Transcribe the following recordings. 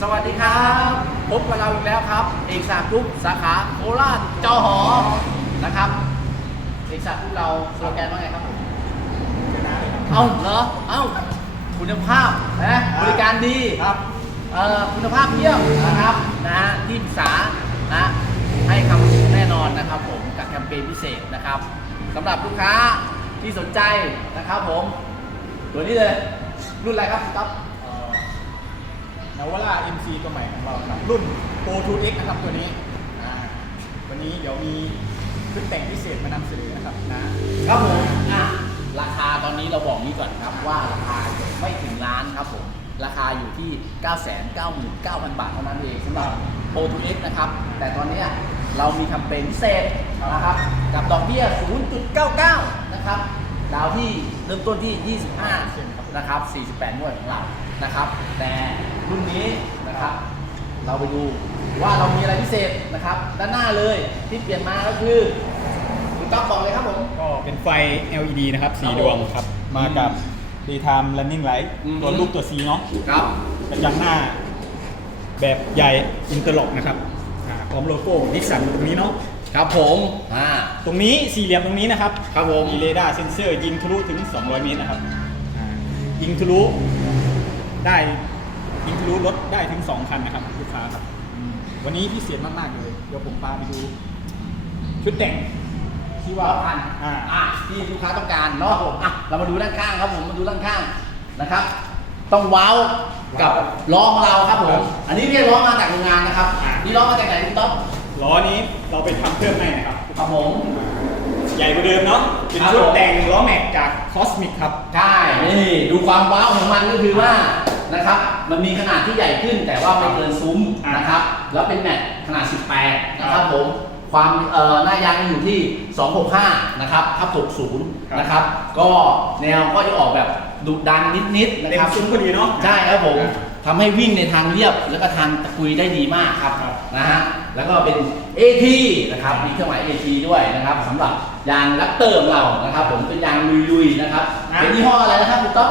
สวัสดีครับ พบกับเราอีกแล้วครับ เอกสารกรุ๊ปสาขาโคราชจอหอนะครับ เอกสารกรุ๊ปเราสโลแกนว่าไงครับผมเอ้าเหรอเอ้าคุณภาพนะบริการดีครับเอ่อคุณภาพเยี่ยมนะครับนะฮะที่ปรึกษานะให้คำแน่นอนนะครับผมกับแคมเปญพิเศษนะครับสำหรับลูกค้าที่สนใจนะครับผมตัวนี้เลยรุ่นอะไรครับคุณต๊อบ นาวาร่า MC ตัวใหม่ของเราครับรุ่น Pro 2X นะครับตัวนี้อ่าวันนี้เดี๋ยวมีชุดแต่งพิเศษมานำเสนอนะครับนะครับผมอะราคาตอนนี้เราบอกนี้ก่อนครับว่าราคาไม่ถึงล้านครับผมราคาอยู่ที่ 9 9 9 0 0 0 บาทเท่านั้นเองสำหรับ Pro 2X นะครับ แต่ตอนเนี้ยเรามีแคมเปญพิเศษนะครับกับดอกเบี้ย 0.99 นะครับ ดาวที่เริ่มต้นที่ 25นะครับ48งวดของเรานะครับ แต่รุ่นนี้นะครับ เราไปดูว่าเรามีอะไรพิเศษนะครับ ด้านหน้าเลยที่เปลี่ยนมาก็คือคุณต๊อกบอกเลยครับผมก็เป็นไฟ LED นะครับครับ4ดวงครับ มากับ Daytime Running Light อืมตัวรูปตัว C เนาะครับกระจังหน้าแบบใหญ่อินเตอร์ล็อกนะครับอ่าพร้อมโลโก้ดิสันตรงนี้เนาะ ครับผมอ่าตรงนี้สี่เหลี่ยมตรงนี้นะครับครับผมมีเรดาร์เซนเซอร์ยิงทะลุถึง 200 เมตรนะครับอ่ายิงทะลุได้ยิงทะลุรถได้ถึง 2 คันนะครับลูกค้าครับอืมวันนี้พิเศษมาก ๆ เลย เดี๋ยวผมพาไปดู ชุดแต่งที่ว่าว่าพันอ่า อ่าที่ลูกค้าต้องการเนาะอะเรามาดูด้านข้างครับผมมาดูด้านข้างนะครับ ต้องว้าวกับล้อของเราครับผมอันนี้เรียกล้อมาจากโรงงานนะครับอ่านี่ล้อมาจากไหนคุณต๊อกล้อนี้ เราไปทำเพิ่มให้นะครับครับผม ใหญ่กว่าเดิมเนาะเป็นครับชุดผมแต่งล้อแม็กจากคอสมิกครับใช่นี่ดูความว้าวของมันก็คือว่านะครับมันมีขนาดที่ใหญ่ขึ้น แต่ว่าไม่เกินซุ้มอ่านนะครับแล้วเป็นแม็กขนาด 18 นะครับผมความเอ่อหน้ายางอยู่ที่ 265 นะครับทับ60 นะครับ ก็แนวก็จะออกแบบ ดุดันนิดๆนะเต็มครับซุ้มพอดีเนาะ ใช่ครับผมอ่าทำให้วิ่งในทางเรียบแล้วก็ทางตะกุยได้ดีมากครับครับ นะฮะแล้วก็เป็น AT นะครับมีเครื่องหมาย AT ด้วยนะครับสำหรับยางแรปเตอร์ของเรานะครับ ผมเป็นยางลุยๆนะครับเป็นยี่ห้ออะไรนะครับคุณต๊อก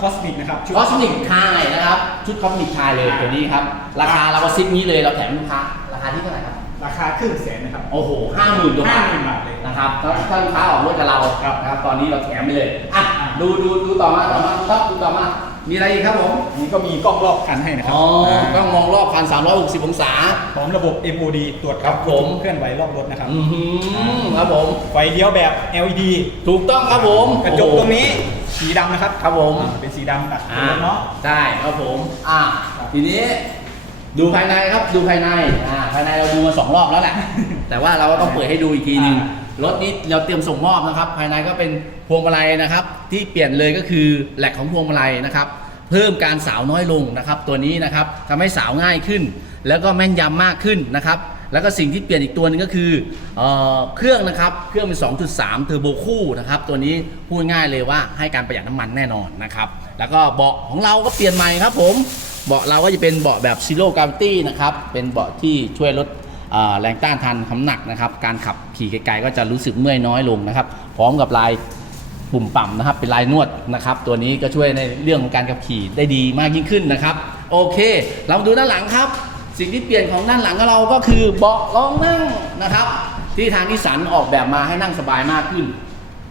คอสมิกนะครับชุด คอสมิกทายนะครับ ชุดคอสมิกทายเลยอ่าตัวนี้ครับ ราคาเราก็ซิปนี้เลยเราแถมลูกค้าราคาที่เท่าไหร่ครับ ราคาครึ่งแสนนะครับโอ้โหห้าหมื่นกว่าบาท50,000บาทเลยนะ ครับถ้าถ้าลูกค้าออกรถกับเราครับนะครับตอนนี้เราแถมไปเลยอะอ่าดูดูดูต่อมาต่อมาต๊อกดูต่อมา มีอะไรอีกครับผมอันนี้ก็มีกล้องรอบคันให้นะครับอ๋ออ่าต้องมองรอบพันสามร้อยหกสิบองศา พร้อมระบบ MOD ตรวจครับผม เคลื่อนไหวรอบรถนะครับอือหือครับผม ไฟเลี้ยวแบบ LED ถูกต้องครับผมกระจกโอ้โหตรงนี้สีดำนะครับครับผม อ่าเป็นสีดำตัดอ่าเนาะใช่ครับผมอ่าครับทีนี้ ดูภายในครับดูภายในอ่าภายในเราดูมาสองรอบแล้วแหละ แต่ว่าเราก็ต้องเปิดให้ดูอีกทีหนึ่งอ่ รถนี้เราเตรียมส่งมอบนะครับ ภายในก็เป็นพวงมาลัยนะครับ ที่เปลี่ยนเลยก็คือแหลกของพวงมาลัยนะครับ เพิ่มการสาวน้อยลงนะครับ ตัวนี้นะครับทำให้สาวง่ายขึ้น แล้วก็แม่นยำมากขึ้นนะครับแล้วก็สิ่งที่เปลี่ยนอีกตัวหนึงก็คือเอเครื่องนะครับ เครื่องเป็น 2.3 เทอร์โบคู่นะครับ ตัวนี้พูดง่ายเลยว่าให้การประหยัดน้ำมันแน่นอนนะครับ แล้วก็เบาะของเราก็เปลี่ยนใหม่ครับผม เบาะเราก็จะเป็นเบาะแบบ Zero Gravity นะครับ เป็นเบาะที่ช่วยลด แรงต้านทานน้ำหนักนะครับ การขับขี่ไกลๆก็จะรู้สึกเมื่อยน้อยลงนะครับ พร้อมกับลายปุ่มต่ำนะครับ เป็นลายนวดนะครับ ตัวนี้ก็ช่วยในเรื่องของการขับขี่ได้ดีมากยิ่งขึ้นนะครับ โอเค เรามาดูด้านหลังครับ สิ่งที่เปลี่ยนของด้านหลังของเราก็คือเบาะรองนั่งนะครับ ที่ทางนิสันออกแบบมาให้นั่งสบายมากขึ้น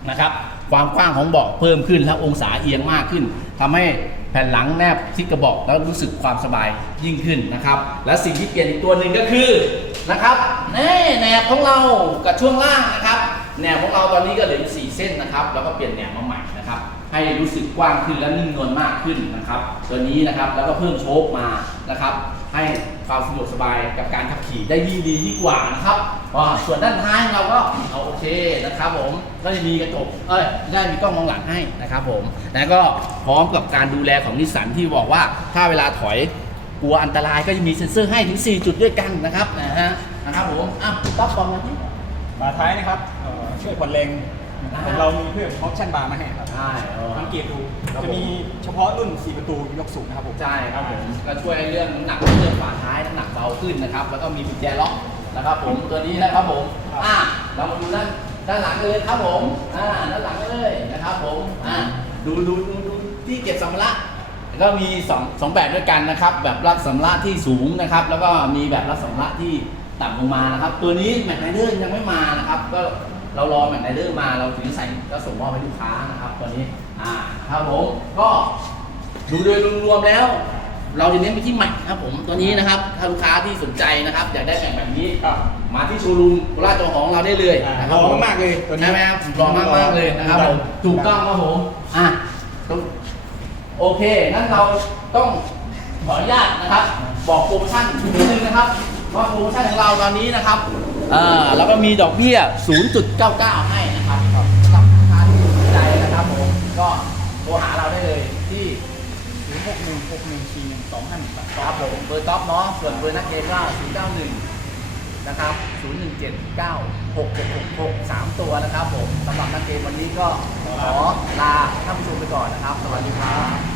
นะครับ ความกว้างของเบาะเพิ่มขึ้นและองศาเอียงมากขึ้นทำให้แผ่นหลังแนบชิดกระบอกแล้วรู้สึกความสบายยิ่งขึ้นนะครับ และสิ่งที่เปลี่ยนอีกตัวหนึ่งก็คือนะครับแน่แหนบของเรากับช่วงล่างนะครับแนวของเราตอนนี้ก็เหลืออีก4เส้นนะครับ แล้วก็เปลี่ยนแนวมาใหม่นะครับ ให้รู้สึกกว้างขึ้นและนิ่มนวลมากขึ้นนะครับ ตัวนี้นะครับแล้วก็เพิ่มโชคมานะครับ ให้ ความสะดวกสบายกับการขับขี่ได้ยิ่งดียิ่งกว่านะครับส่วนด้านท้ายของเราก็เอาโอเคนะครับผมก็จะมีกระจกเอ้ยได้มีกล้องมองหลังให้นะครับผมแล้วก็พร้อมกับการดูแลของนิสสันที่บอกว่าถ้าเวลาถอยกลัวอันตรายก็จะมีเซ็นเซอร์ให้ถึง 4 จุดด้วยกันนะครับนะฮะนะครับผมอะต๊อบบอกมาที่บาท้ายนะครับช่วยผ่อนแรง อ่าของเรามีเพิ่มออปชั่นบาร์มาให้ครับใช่เออ สังเกตดูครับจะมีเฉพาะรุ่น 4 ประตูยกสูงนะครับผม ใช่ครับผมก็ช่วยเรื่องน้ำหนักเรื่องฝาท้ายน้ำหนักเบาขึ้นนะครับ แล้วก็มีกุญแจล็อกนะครับผมตัวนี้นะครับผมอ่าเรามาดูด้านด้านหลังเลยครับผมอ่าด้านหลังเลยนะครับผมอ่าดูดูดูดูที่เก็บสัมภาระก็มีสองสองแบบด้วยกันนะครับ แบบรับสำระที่สูงนะครับ แล้วก็มีแบบรับสำระที่ต่ำลงมานะครับ ตัวนี้แมกไนเดอร์ยังไม่มานะครับ ก็ เรารอแมกไนเดอร์มาเราถึงใส่ก็ส่งมอบให้ลูกค้านะครับตัวนี้อ่าครับผมก็ดูโดยรวมๆแล้ว เราจะเน้นไปที่แม็กครับผมตัวนี้นะครับถ้าลูกค้าที่สนใจนะครับ อยากได้แม็กแบบนี้ครับมาที่โชว์รูมโคราชจอของเราได้เลยอ่านะครรับอมากๆเลยตัวนี้ใช่ไหมครับรอมากมากๆเลยนะครับผมถูกต้องครับผมอะถูกโอเคงั้นเราต้องขออนุญาตนะครับ บอกโปรโมชั่นนิดนึงนะครับ ว่าโปรโมชั่นของเราตอนนี้นะครับ อ่าแล้วก็มีดอกเบี้ย 0.99 ให้นะครับสำหรับค้าที่สนใจนะครับผมก็โทรหาเราได้เลยที่หรือหกหนึ่งหกหนึ่งสี่หนึ่งสองห้าหนึ่งแปดครับผมเบอร์ท็อปเนาะส่วนเบอร์นักเกมก็091นะครับ0179666 3ตัวนะครับผมสำหรับนักเกมวันนี้ก็ขอลาท่านผู้ชมไปก่อนนะครับ สวัสดีครับ